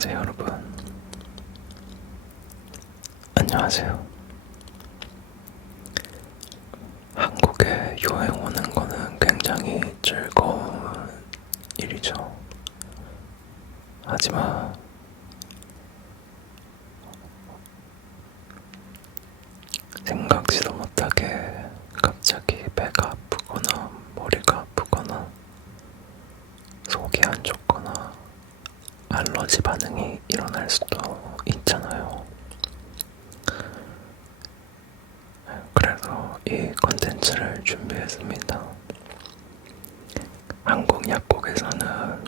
안녕하세요, 여러분. 안녕하세요. 한국에 여행 오는 거는 굉장히 즐거운 일이죠. 하지만 생각지도 못하게 갑자기 배가 아프거나 머리가 아프거나 속이 안 좋거나 알러지 반응이 일어날 수도 있잖아요. 그래서 이 컨텐츠를 준비했습니다. 한국 약국에서는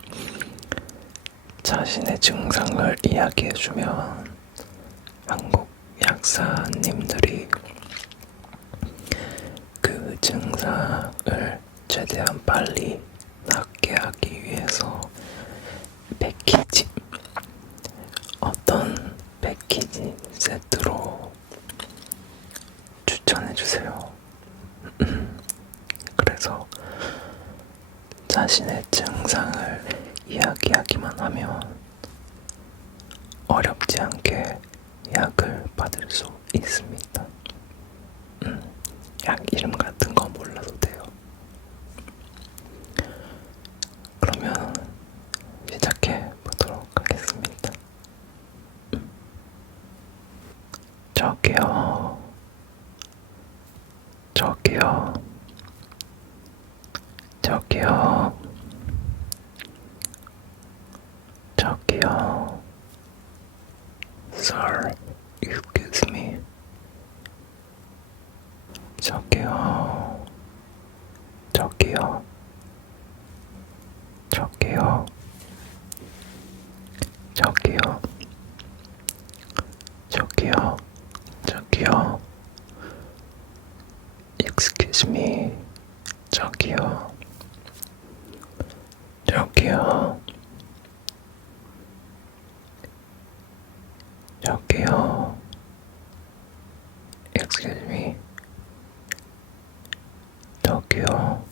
자신의 증상을 이야기해주면 한국 약사님들이 그 증상을 최대한 빨리 낫게 하기 위해서 패키지, 어떤 패키지 세트로 추천해주세요. 그래서 자신의 증상을 이야기하기만 하면 어렵지 않게 약을 받을 수 있습니다. 약 이름 같은 거 몰라도 돼요. 그러면 시작해 보도록 하겠습니다. 저기요, 저기요, 저기요, 저기요. Sir, excuse me. 저기요, 저기요, 저기요, 저기요, 저기요, 저기요. Excuse me. 저기요, 저기요, 저기요. Excuse me. 저기요.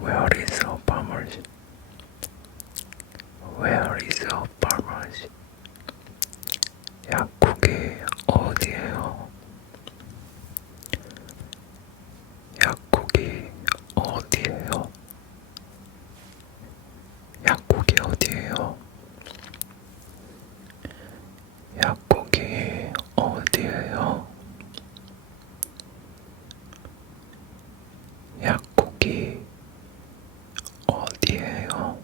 Where is the pharmacy? Where is the pharmacy? 약국이 어디예요? 약국이 어디예요? 약국이 어디예요? 약국이 어디예요? 약국이 어디예요?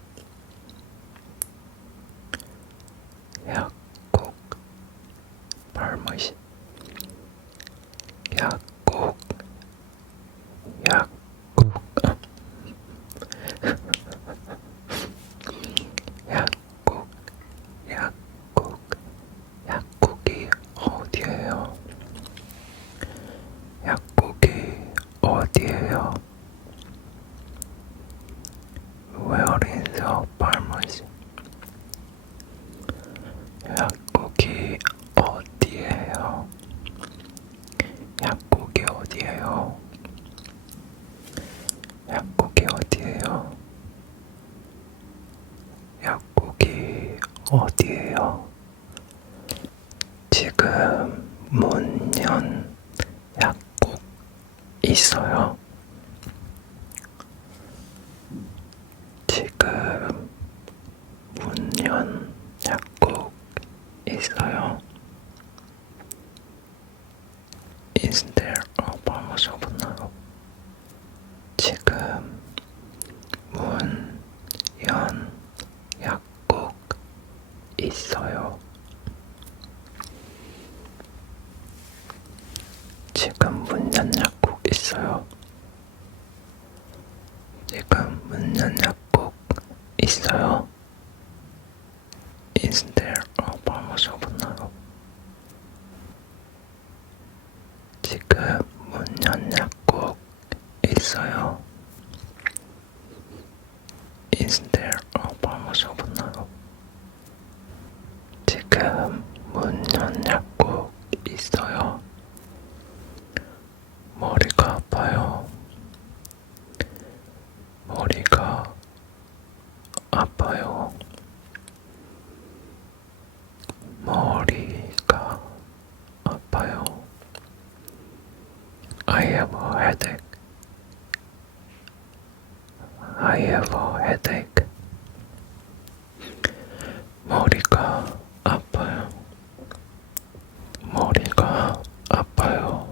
약국 pharmacy. 약국 약국 약국 약국 약국이 어디예요? 약국이 어디예요? Where is the pharmacy? 약국이 어디예요? 약국이 어디예요? 약국이 어디예요? 약국이 어디예요? 지금 문연 약국 있어요? 지금 문연 약국 있어요? Is there a pharmacy open now? 지금 문연 약국 있어요? 지금 문연 약국 있어요? 지금 문연 약국 있어요? Is there a pharmacy open now? 지금 문연 약국 있어요? Is there a pharmacy open now? 지금 문연 약국 있어요? 머리가 아파요. 머리가 아파요. 머리가 아파요. I have a headache. I have a headache. 머리가 아파요. 머리가 아파요.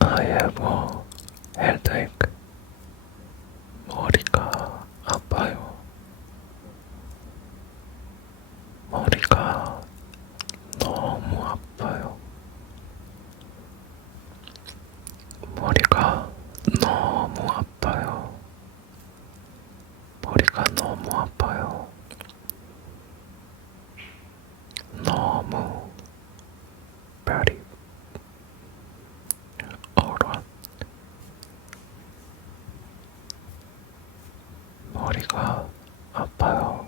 I have a headache. 머리가 아파요. 머리가 너무 아파요. 머리가 너무 아파요. 머리가 너무 아파요. 너무 very 어려운 머리가 아파요.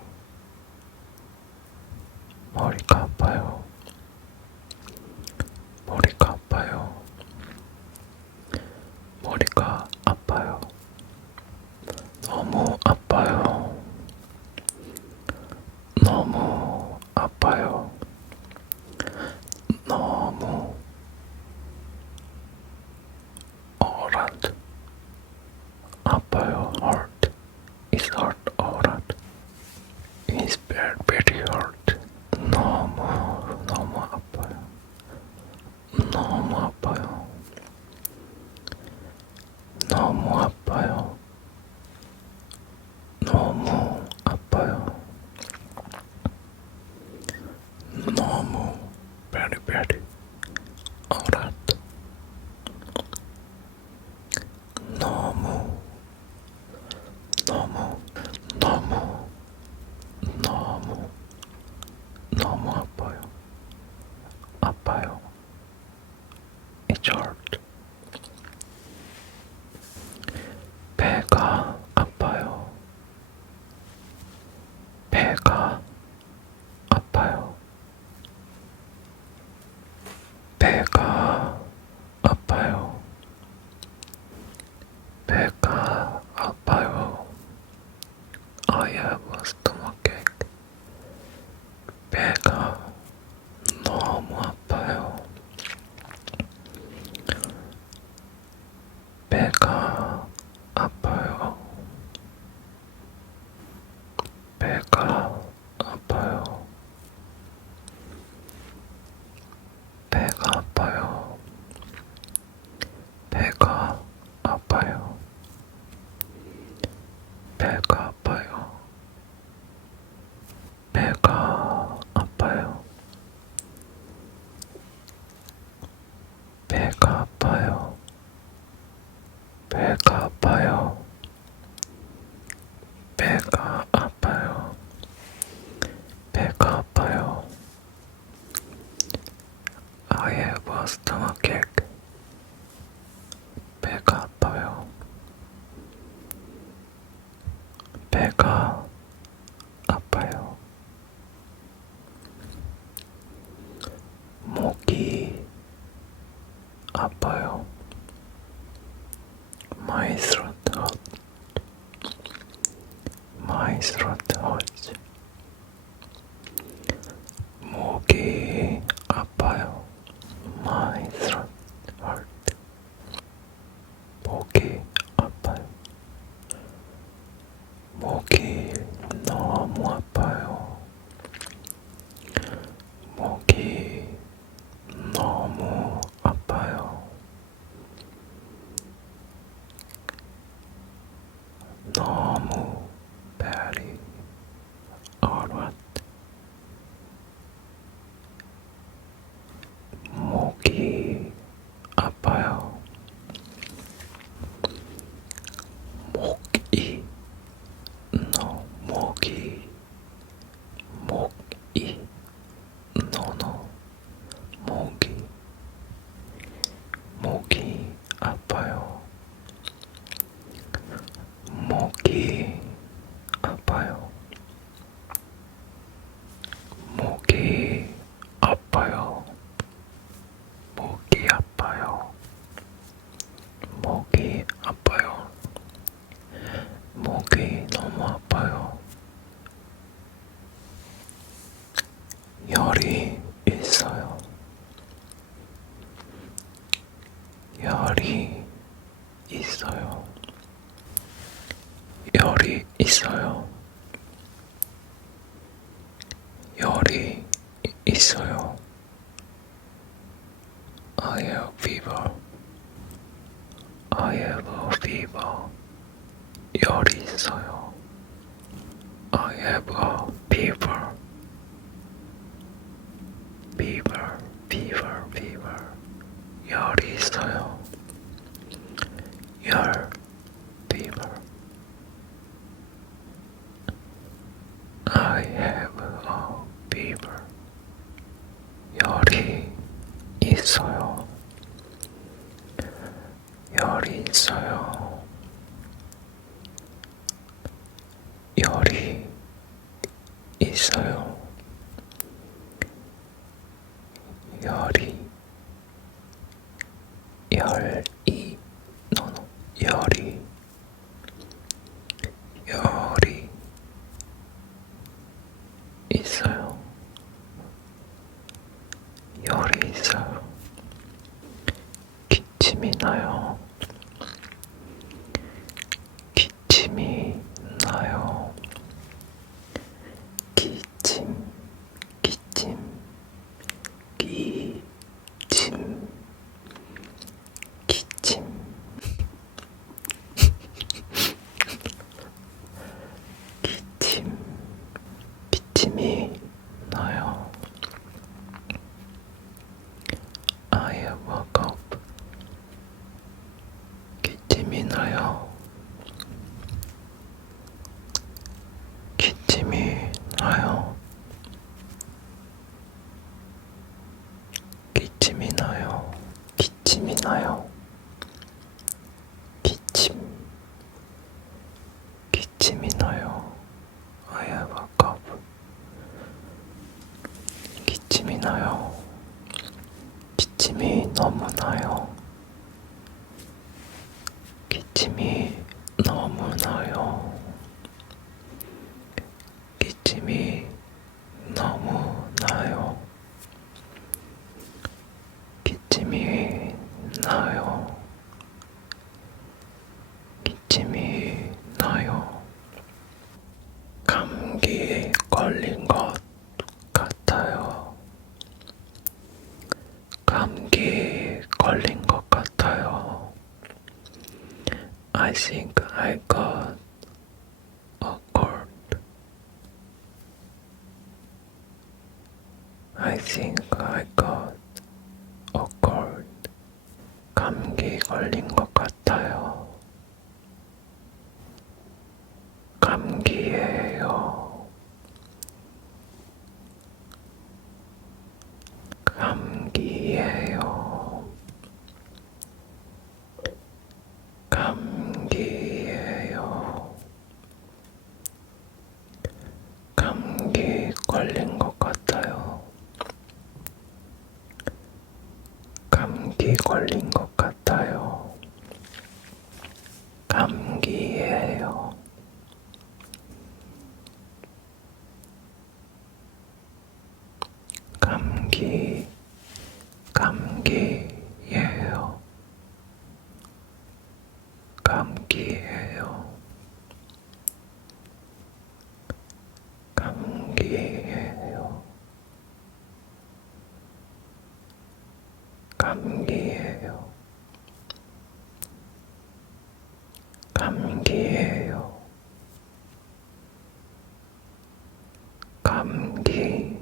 머리가 아파요. 머리가 아파요. 머리가 아파요. 너무 아파요. 너무 아파요. 너무 어란 아파요. hurt is hurt hurt is very very hurt. 너무 아파요. 너무 아파요. 너무 아파요. 너무 아파요. 너무 very very 어렵다. 너무 너무 너무 너무 너무 아파요. 아파요. It's hurt. 배가 아파요. 배가 아파요. 배가 아파요. 배가 아파요. I have a stomachache. 배가 너무 아파요. 배가 아파요. 배가 있어요. I have fever. I have a fever. 열이 있어요. I have a fever. fever, fever, fever. 열이 있어요. 열, fever. I have a fever. 열이 있어요. 열이 있어요. 열이 있어요. 열이 열이 노노 열이 열이 있어요. 열이 있어요. 기침이 나요. 기침이 나요. 기침, 기침, 기침, 기침. 기침, 기침이 나요. I have a cough. 기침이 나요. 기침이 나요. 기침이 나요. 기침이 나요. 기침, 기침이 나요. I have a cough. 기침이 나요. 기침이 너무 나요. 기침이 너무 나요. 기침이 너무 나요. 기침이 나요. 기침이 나요. 감기에 걸린 것 같아요. 감기에 걸린 것 같아요. I think I got a cold. I think I got a cold. 감기 걸린 것 같아요. 감기예요. 감기예요. 감기예요. 감기 걸린 것 같아요. 감기 걸린 것 같아요. 감기예요. 감기, 감기예요. 감기예요. 감기예요. 감기예요. 감기예요. 감기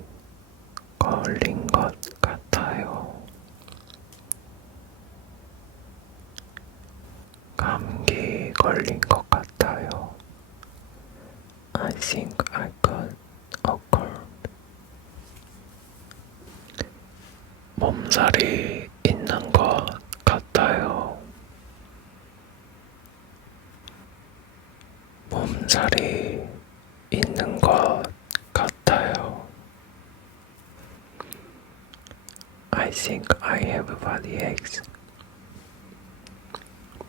걸린 것 같아요. 감기 걸린 것 같아요. I think I got a cold. 몸살이 있는 것 같아요. 몸살이 있는 것 같아요. I think I have body aches.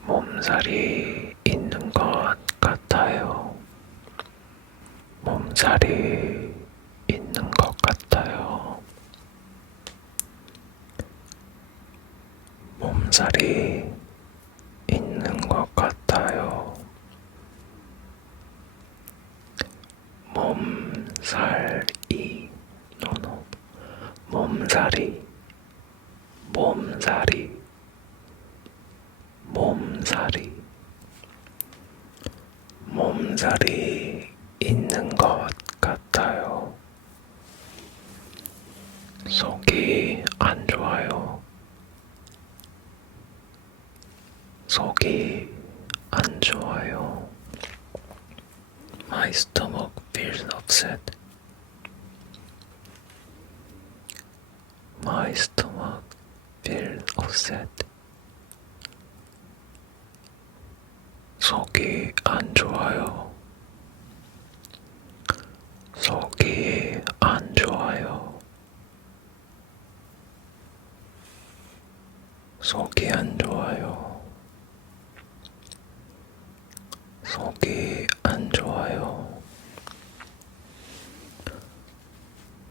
몸살이 있는 것 같아요. 몸살이 있는 것 같아요. 몸살이 있는 것 같아요. 몸살이 노노 몸살이, 몸살이, 몸살이, 몸살이 있는 것 같아요. 속이 안 좋아요. 속이 안 좋아요. My stomach feels upset. My stomach feels upset. 속이 안 좋아요. 속이 안 좋아요. 속이 안 좋아요. 속이 안 좋아요.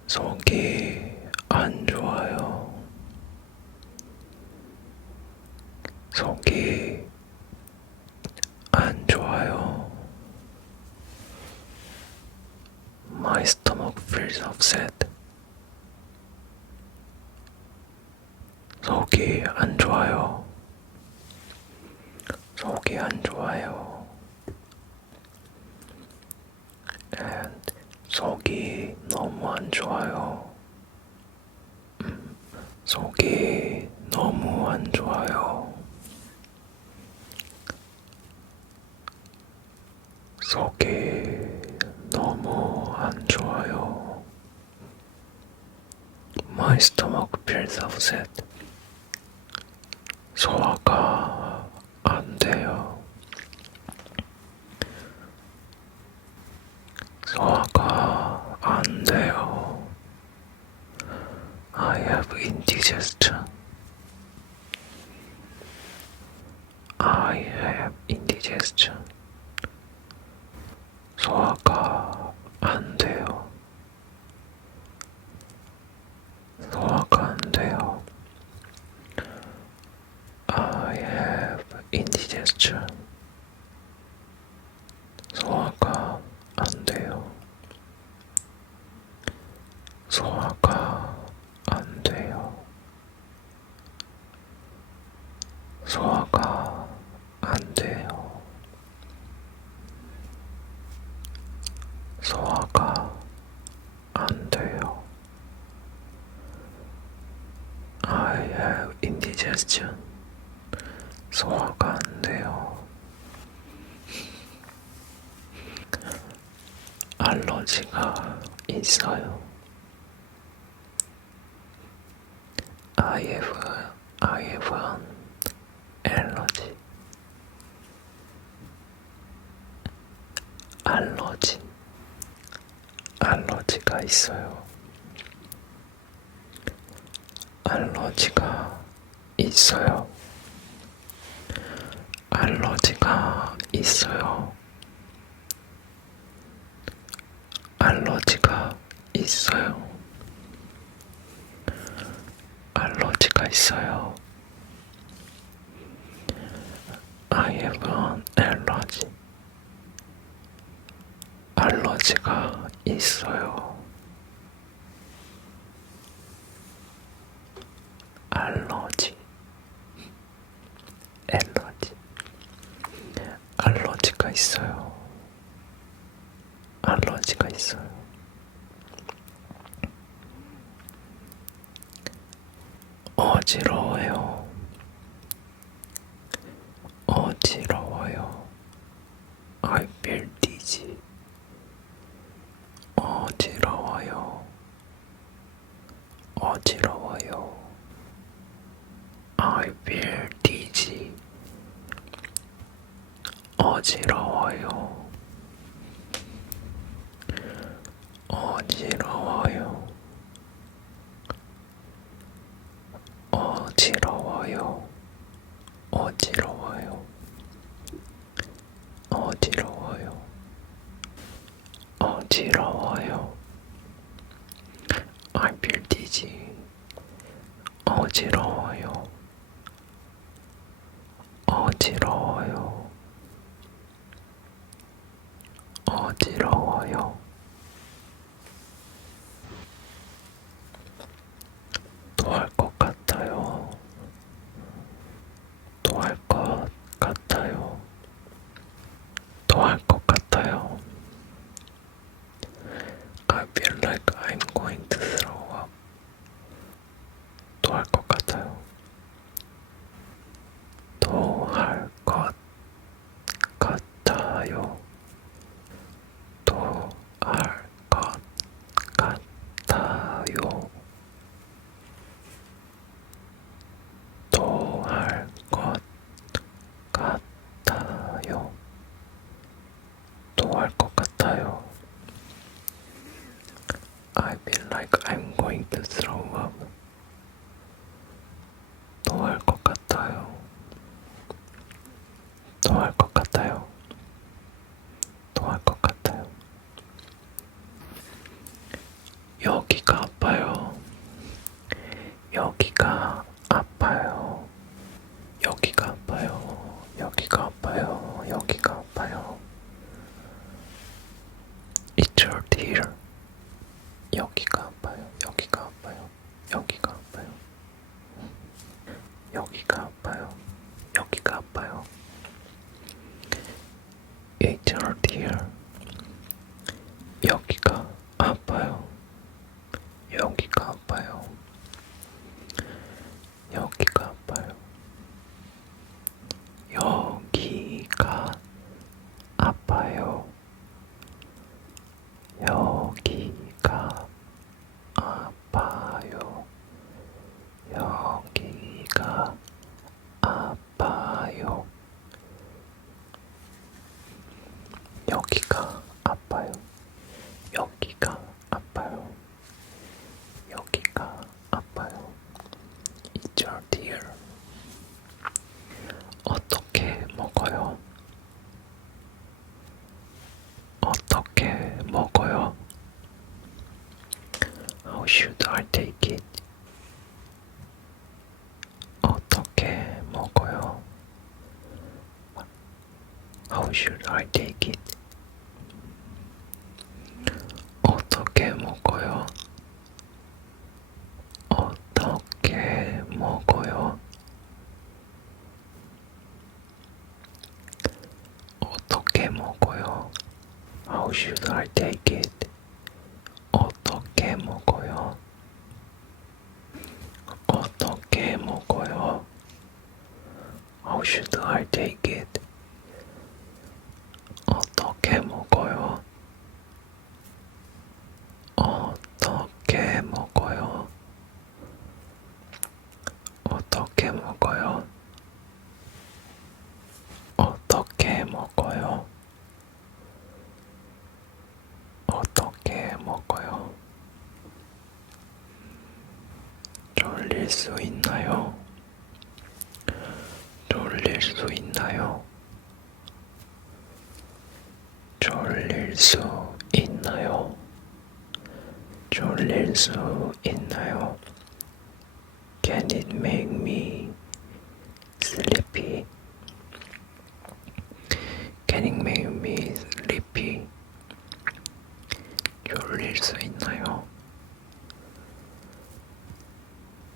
속이 안 좋아요. 속이 안 좋아요. My stomach feels upset. 속이 안 좋아요. 속이 안 좋아요. And 속이 너무 안 좋아요. 속이 너무 안 좋아요. 속이 너무 안 좋아요. My stomach feels upset. 소화가 안 돼요. 소화가 안 돼요. I have indigestion. I have indigestion. 소화가 안 돼요. 소화가 안 돼요. I have indigestion. 소화가 안 돼요. 소화가 안 돼요. 소화가 안 돼요. 소화가 안 돼요. I have indigestion. 소화가 안 돼요. 알러지가 있어요. I have an allergy. 알러지가 있어요. 알러지가 있어요. 알러지가 있어요. 알러지가 있어요. 알러지가 있어요. I have an allergy. 알러지가 있어요. 알러지. 알러지가 있어요. 알러지가 있어요. 어지러워요. 어지러워요. I feel dizzy. 어지러워요. 어지러워요. I feel dizzy. 어지러워요. 어지러워요. 어지러워요. 어지러워요. 어지러워요. 어지러워요. I feel dizzy. 어지러워요. 어지러워요. 어지러워요. I feel like I'm going to throw up. 토할 것 같아요. 토할 것 같아요. 토할 것 같아요. 여기가 아파요. 여기가 아파요. 여기가 아파요. 여기가 아파요. 여기가 아파요. It's hurt here. 여기가 아파요. 여기가 아파요. 여기가 아파요. 여기가 아파요. 여기가 아파요. It's hurt here. 여기가 아파요. 여기가 아파요. 여기가 아파요. 여기가 아파요. 여기가 아파요. 여기가 아파요. 여기가 아파요. 여기가 아파요. 여기가 아파요. It's your dear. 어떻게 먹어요? 어떻게 먹어요? How should I take it? 어떻게 먹어요? How should I take it? 어떻게 먹어요? 어떻게 먹어요? 어떻게 먹어요? How should I take it? 어떻게 먹어요? 어떻게 먹어요? How should I take it? 어떻게 먹어요? 어떻게 먹어요? 어떻게 먹어요? 어떻게 먹어요? 어떻게 먹어요? 졸릴 수 있나요? 졸릴 수 있나요? 졸릴 수 있나요? 졸릴 수 있나요? Can it make me sleepy? Can it make me sleepy? 졸릴 수 있나요?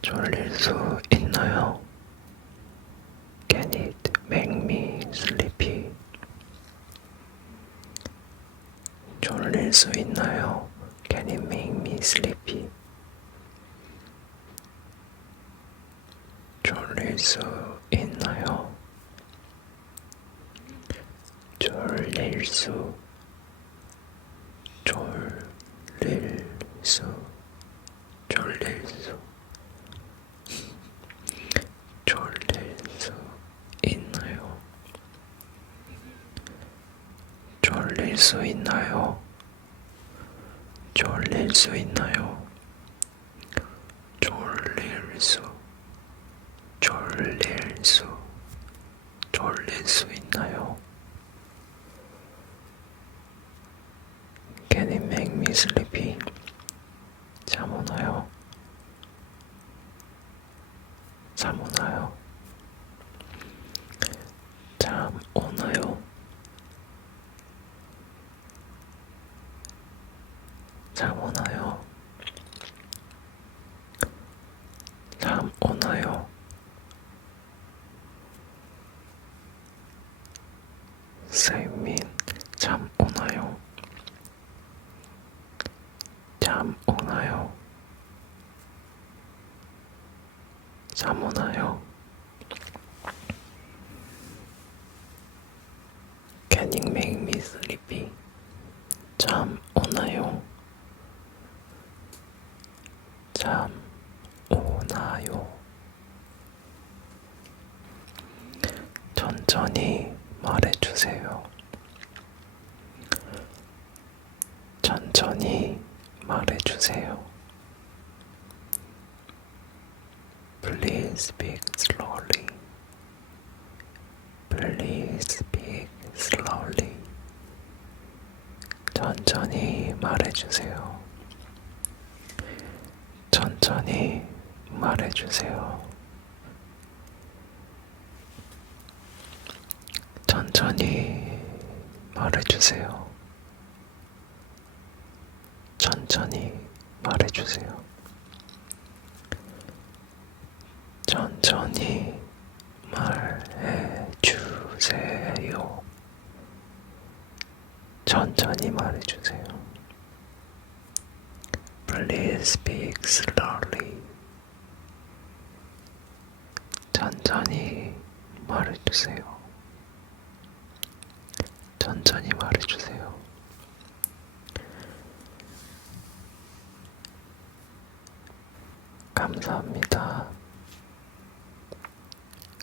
졸릴 수 있나요? Can it make me sleepy? 졸릴 수 있나요? Can it make me sleepy? 졸릴 수 있나요? 졸릴 수 졸릴 수 졸릴 수 졸릴 수 있나요? 졸릴 수 있나요? 졸릴 수 있나요? 졸릴 수 졸릴 수 졸릴 수 있나요? Can it make me sleepy? 잠 오나요? 잠 오나요? 잠 오나요? 잠 오나요? 잠 오나요? 세민 잠 오나요? 잠 오나요? 잠 오나요? Can it make me sleepy? 잠 오나요? 잠 오나요? 천천히 말해주세요. 천천히 말해주세요. Please speak slowly. Please speak slowly. 천천히 말해주세요. 천천히 말해주세요. 천천히 말해주세요. 천천히 말해주세요. 천천히 말해주세요. 천천히 말해주세요. Please speak slowly. 천천히 말해주세요. 천천히 말해주세요. 감사합니다.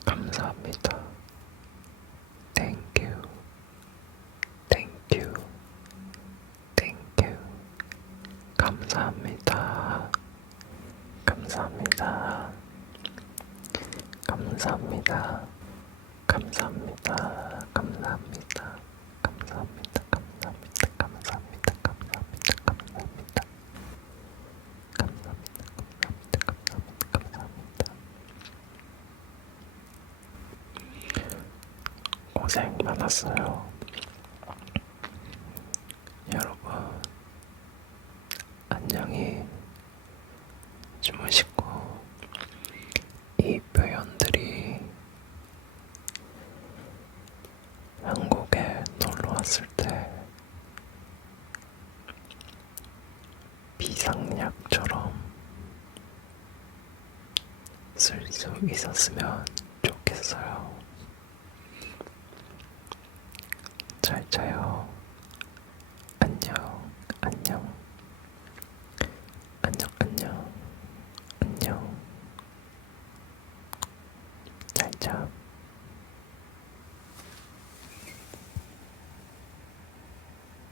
감사합니다. Thank you. Thank you. Thank you. 감사합니다. 감사합니다. 감사합니다. 감사합니다. 감사합니다. 감사합니다. 감사합니다. 감사합니다. 감사합니다. 감사합니다. 감사합니다. 감사합니다. 고생 많았어요. 여러분, 안녕히 주무시고, 이 표현들이 한국에 놀러 왔을 때 비상약처럼 쓸 수 있었으면 좋겠어요. 잘 자요. 안녕, 안녕, 안녕, 안녕, 안녕. 잘 자.